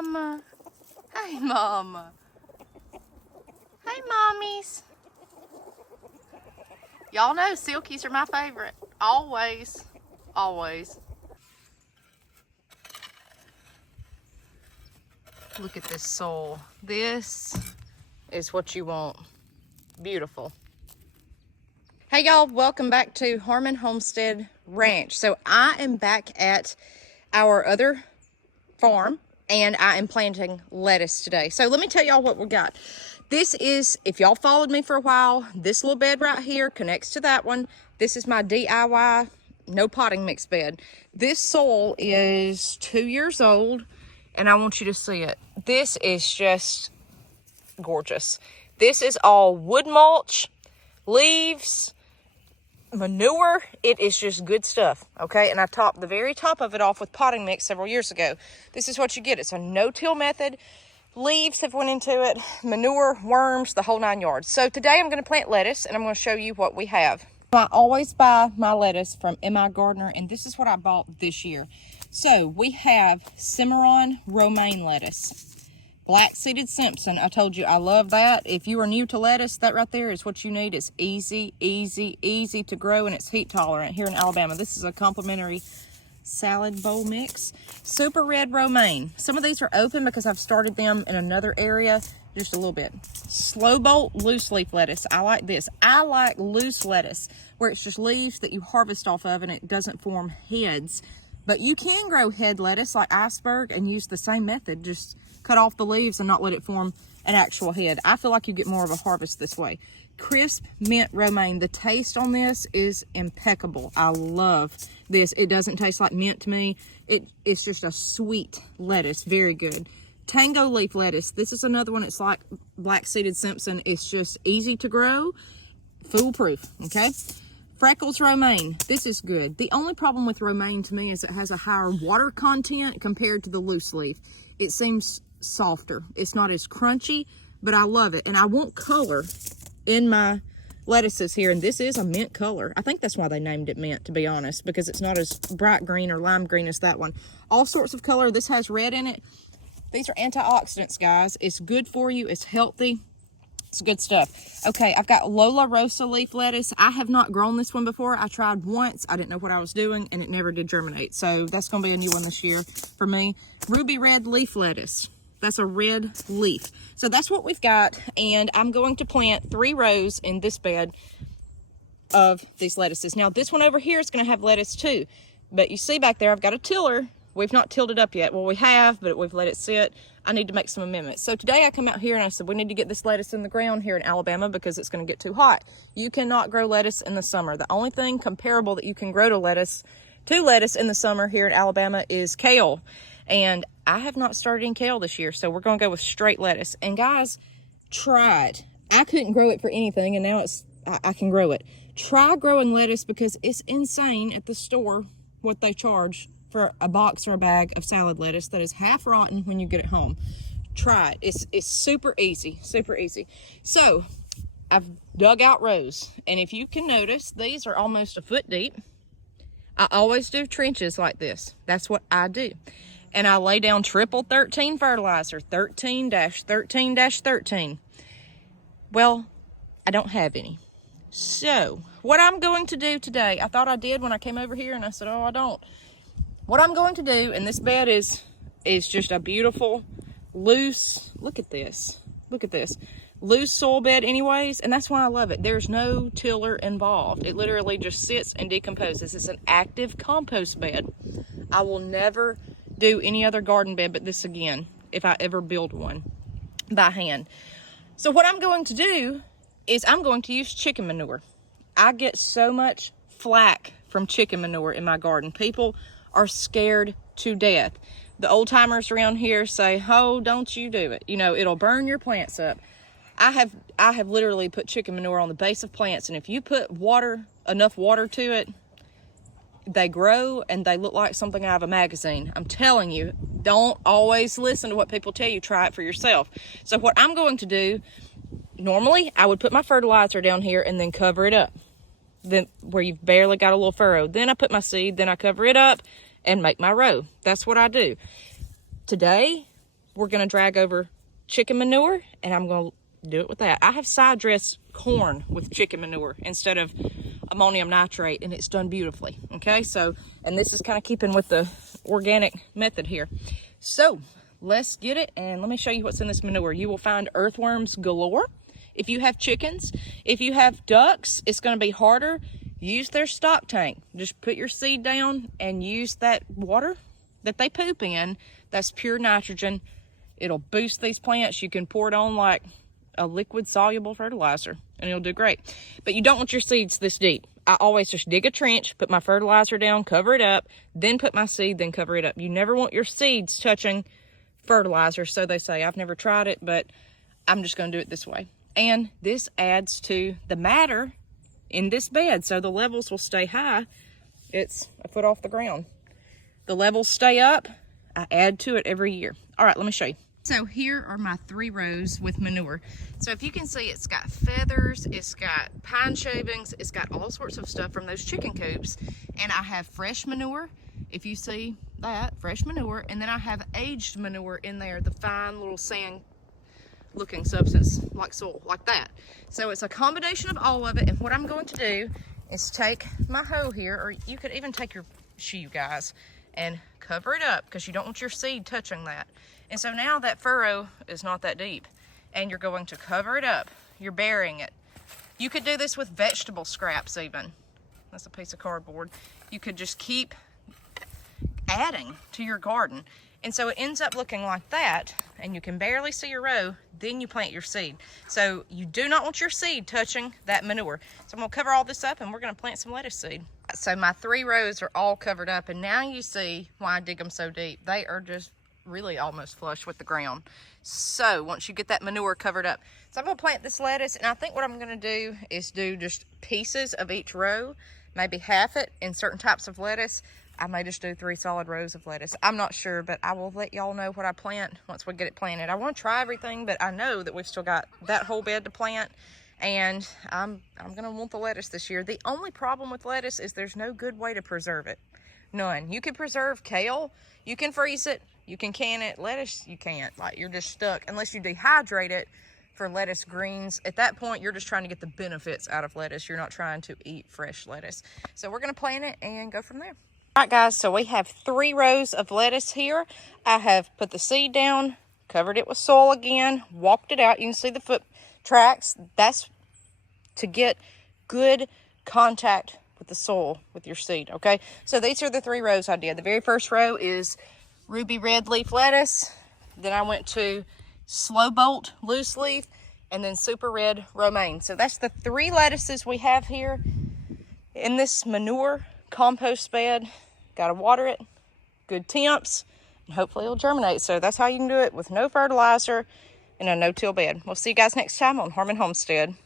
Mama. Hey, Mama. Hey, Mommies. Y'all know silkies are my favorite. Always. Always. Look at this soil. This is what you want. Beautiful. Hey y'all, welcome back to Harmon Homestead Ranch. So I am back at our other farm and I am planting lettuce today. So let me tell y'all what we got. This is, if y'all followed me for a while, this little bed right here connects to that one. This is my DIY no potting mix bed. This soil is 2 years old and I want you to see it. This is just gorgeous. This is all wood mulch, leaves, manure. It is just good stuff, okay? And I topped the very top of it off with potting mix several years ago. This is what you get. It's a no-till method. Leaves have went into it, manure, worms, the whole 9 yards. So today I'm going to plant lettuce and I'm going to show you what we have. I always buy my lettuce from M.I. Gardner, and this is what I bought this year. So we have Cimarron romaine lettuce, black-seeded Simpson. I told you I love that. If you are new to lettuce, that right there is what you need. It's easy, easy, easy to grow, and it's heat tolerant here in Alabama. This is a complimentary salad bowl mix. Super red romaine. Some of these are open because I've started them in another area just a little bit. Slow bolt loose leaf lettuce. I like this. I like loose lettuce where it's just leaves that you harvest off of and it doesn't form heads. But you can grow head lettuce like iceberg and use the same method. Just cut off the leaves and not let it form an actual head. I feel like you get more of a harvest this way. Crisp mint romaine. The taste on this is impeccable. I love this. It doesn't taste like mint to me. It's just a sweet lettuce. Very good. Tango leaf lettuce. This is another one. It's like black-seeded Simpson. It's just easy to grow. Foolproof. Okay. Freckles romaine. This is good. The only problem with romaine to me is it has a higher water content compared to the loose leaf. It seems softer. It's not as crunchy, but I love it. And I want color in my lettuces here, and this is a mint color. I think that's why they named it mint, to be honest, because it's not as bright green or lime green as that one. All sorts of color. This has red in it. These are antioxidants, guys. It's good for you. It's healthy. It's good stuff. Okay, I've got Lola Rosa leaf lettuce. I have not grown this one before. I tried once. I didn't know what I was doing, and it never did germinate. So that's going to be a new one this year for me. Ruby red leaf lettuce. That's a red leaf. So that's what we've got, and I'm going to plant 3 rows in this bed of these lettuces. Now, this one over here is going to have lettuce too, but you see back there, I've got a tiller. We've not tilled it up yet. Well, we have, but we've let it sit. I need to make some amendments. So today I come out here and I said, we need to get this lettuce in the ground here in Alabama because it's going to get too hot. You cannot grow lettuce in the summer. The only thing comparable that you can grow to lettuce in the summer here in Alabama is kale. And I have not started in kale this year, so we're going to go with straight lettuce. And guys, try it. I couldn't grow it for anything, and now I can grow it. Try growing lettuce because it's insane at the store what they charge for a box or a bag of salad lettuce that is half rotten when you get it home. Try it. It's super easy, super easy. So I've dug out rows, and if you can notice, these are almost a foot deep. I always do trenches like this. That's what I do. And I lay down triple 13 fertilizer, 13-13-13. Well, I don't have any. So what I'm going to do today, I thought I did when I came over here and I said, oh, I don't. What I'm going to do, and this bed is just a beautiful, loose, look at this, loose soil bed anyways, and that's why I love it. There's no tiller involved. It literally just sits and decomposes. It's an active compost bed. I will never do any other garden bed but this again, if I ever build one by hand. So what I'm going to do is I'm going to use chicken manure. I get so much flack from chicken manure in my garden. People are scared to death. The old timers around here say, oh, don't you do it. You know, it'll burn your plants up. I have literally put chicken manure on the base of plants, and if you put enough water to it, they grow and they look like something out of a magazine. I'm telling you, don't always listen to what people tell you. Try it for yourself. So what I'm going to do, normally I would put my fertilizer down here and then cover it up. Then where you've barely got a little furrow. Then I put my seed, then I cover it up and make my row. That's what I do. Today, we're gonna drag over chicken manure, and I'm gonna do it with that. I have side dressed corn with chicken manure instead of ammonium nitrate, and it's done beautifully. Okay, so, and this is kind of keeping with the organic method here. So let's get it, and let me show you what's in this manure. You will find earthworms galore if you have chickens. If you have ducks, it's going to be harder. Use their stock tank. Just put your seed down and use that water that they poop in. That's pure nitrogen. It'll boost these plants. You can pour it on like a liquid soluble fertilizer and it'll do great. But you don't want your seeds this deep. I always just dig a trench, put my fertilizer down, cover it up, then put my seed, then cover it up. You never want your seeds touching fertilizer, so they say. I've never tried it, but I'm just going to do it this way. And this adds to the matter in this bed, so the levels will stay high. It's a foot off the ground. The levels stay up. I add to it every year. All right, let me show you. So here are my 3 rows with manure. So if you can see, it's got feathers, it's got pine shavings, it's got all sorts of stuff from those chicken coops. And I have fresh manure, if you see that, fresh manure. And then I have aged manure in there, the fine little sand looking substance, like soil, like that. So it's a combination of all of it. And what I'm going to do is take my hoe here, or you could even take your shoe, guys, and cover it up, because you don't want your seed touching that. And so now that furrow is not that deep, and you're going to cover it up. You're burying it. You could do this with vegetable scraps even. That's a piece of cardboard. You could just keep adding to your garden. And so it ends up looking like that, and you can barely see your row. Then you plant your seed. So you do not want your seed touching that manure. So I'm gonna cover all this up, and we're gonna plant some lettuce seed. So my 3 rows are all covered up, and now you see why I dig them so deep. They are just really almost flush with the ground. So once you get that manure covered up, so I'm gonna plant this lettuce, and I think what I'm gonna do is do just pieces of each row, maybe half it in certain types of lettuce. I may just do 3 solid rows of lettuce. I'm not sure, but I will let y'all know what I plant once we get it planted. I want to try everything, but I know that we've still got that whole bed to plant, and I'm gonna want the lettuce this year. The only problem with lettuce is there's no good way to preserve it. None. You can preserve kale, you can freeze it, you can can it. Lettuce, you can't. Like, you're just stuck unless you dehydrate it for lettuce greens. At that point, you're just trying to get the benefits out of lettuce. You're not trying to eat fresh lettuce. So we're gonna plant it and go from there. All right, guys, so we have 3 rows of lettuce here. I have put the seed down, covered it with soil again, walked it out. You can see the foot tracks. That's to get good contact with the soil with your seed, okay? So these are the 3 rows I did. The very first row is ruby red leaf lettuce. Then I went to slow bolt loose leaf, and then super red romaine. So that's the 3 lettuces we have here in this manure compost bed. Got to water it, good temps, and hopefully it'll germinate. So that's how you can do it with no fertilizer in a no-till bed. We'll see you guys next time on Homestead.